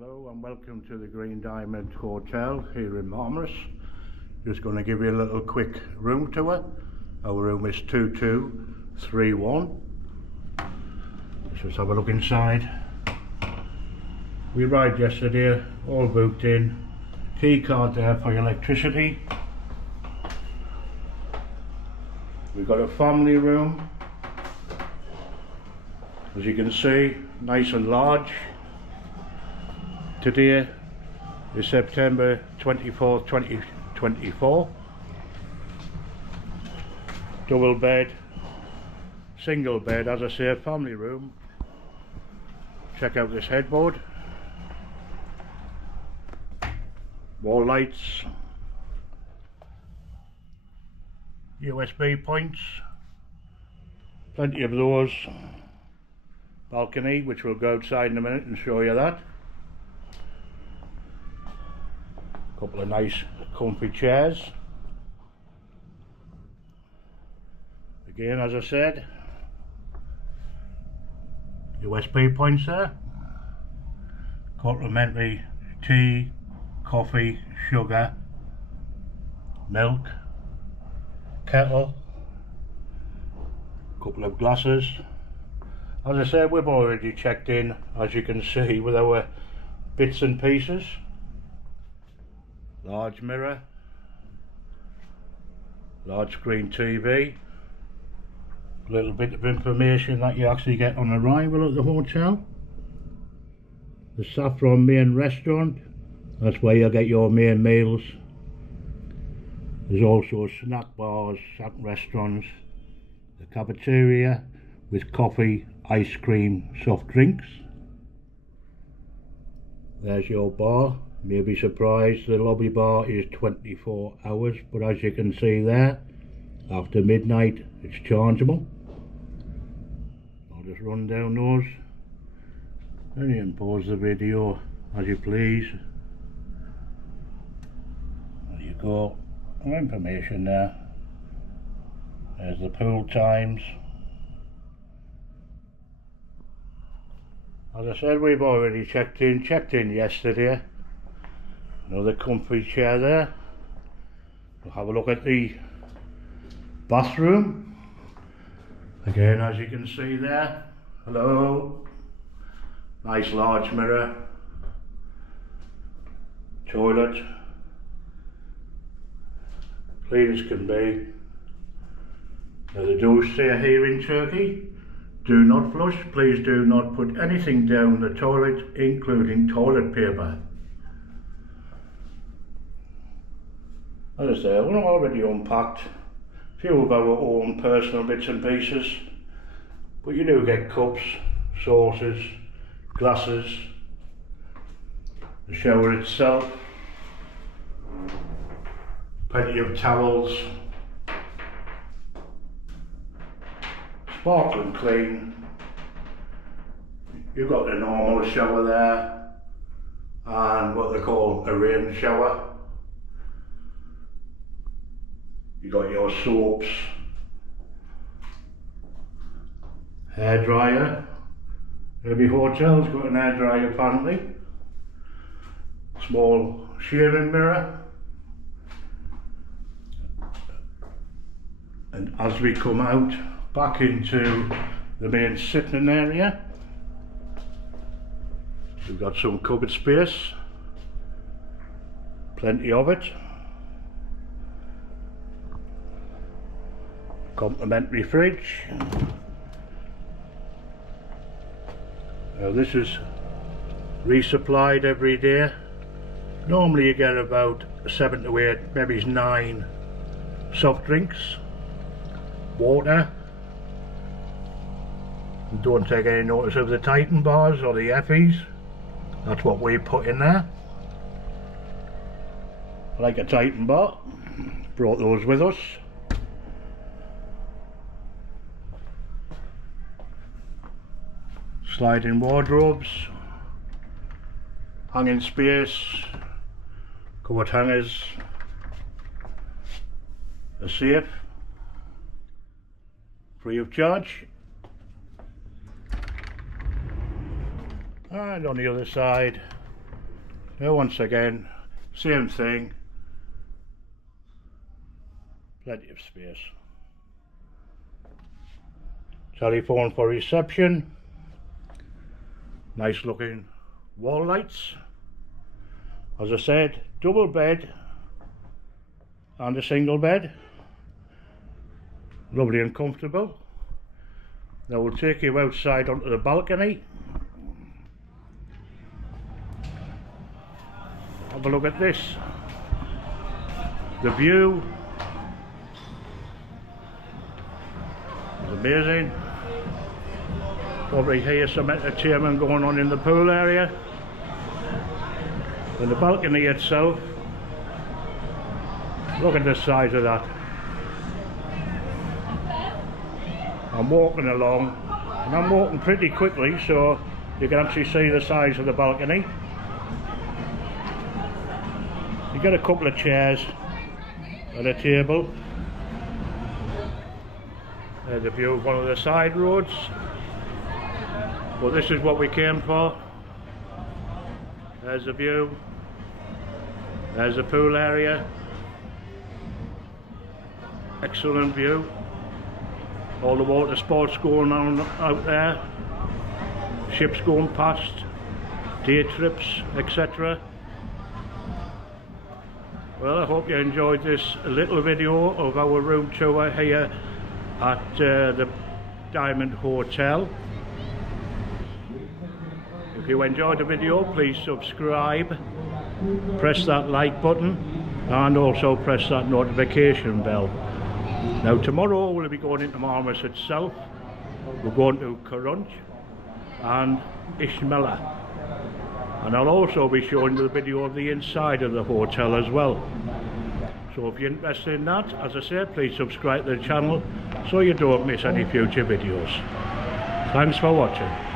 Hello and welcome to the Green Diamond Hotel here in Marmaris. Just going to give you a little quick room tour. Our room is 2231. Let's just have a look inside. We arrived yesterday, all booked in. Key card there for your electricity. We've got a family room. As you can see, nice and large. Today is September 24th, 2024. Double bed, single bed, as I say, family room. Check out this headboard. Wall lights. USB points. Plenty of those. Balcony, which we'll go outside in a minute and show you that. Couple of nice comfy chairs. Again, as I said, USB points there. Complimentary tea, coffee, sugar, milk, kettle, couple of glasses. As I said, we've already checked in, as you can see, with our bits and pieces. Large mirror, large screen TV, a little bit of information that you actually get on arrival at the hotel. The Saffron main restaurant, that's where you'll get your main meals. There's also snack bars, snack restaurants, the cafeteria with coffee, ice cream, soft drinks. There's your bar. You'll be surprised, the lobby bar is 24 hours, but as you can see there, after midnight it's chargeable. I'll just run down those and you can pause the video as you please. There you go, more information there. There's the pool times. As I said, we've already checked in yesterday. Another comfy chair there. We'll have a look at the bathroom. Again, as you can see there. Hello. Nice large mirror. Toilet. Clean as can be. Now they do say here in Turkey, do not flush. Please do not put anything down the toilet, including toilet paper. As I say, we're already unpacked a few of our own personal bits and pieces, but you do get cups, saucers, glasses, the shower itself, plenty of towels, sparkling clean. You've got the normal shower there and what they call a rain shower. You got your soaps, hair dryer. Every hotel's got an hair dryer apparently. Small shaving mirror. And as we come out back into the main sitting area, we've got some cupboard space, plenty of it. Complimentary fridge. Now this is resupplied every day. Normally you get about 7 to 8, maybe 9 soft drinks, water. And don't take any notice of the Titan bars or the Effies. That's what we put in there. I like a Titan bar. Brought those with us. Sliding wardrobes, hanging space, coat hangers, a safe, free of charge. And on the other side Now once again, same thing, plenty of space. Telephone for reception, nice looking wall lights. As I said, double bed and a single bed, lovely and comfortable. Now we'll take you outside onto the balcony. Have a look at this. The view is amazing. Probably hear some entertainment going on in the pool area. And the balcony itself, look at the size of that. I'm walking along, and I'm walking pretty quickly, so you can actually see the size of the balcony. You get a couple of chairs and a table. There's a view of one of the side roads. Well, this is what we came for. There's the view. There's the pool area. Excellent view. All the water sports going on out there. Ships going past. Day trips, etc. Well, I hope you enjoyed this little video of our room tour here at the Diamond Hotel. If you enjoyed the video, please subscribe, press that like button, and also press that notification bell. Now tomorrow we'll be going into Marmaris itself. We're going to Crunch and Ishmela. And I'll also be showing you the video of the inside of the hotel as well. So if you're interested in that, as I said, please subscribe to the channel so you don't miss any future videos. Thanks for watching.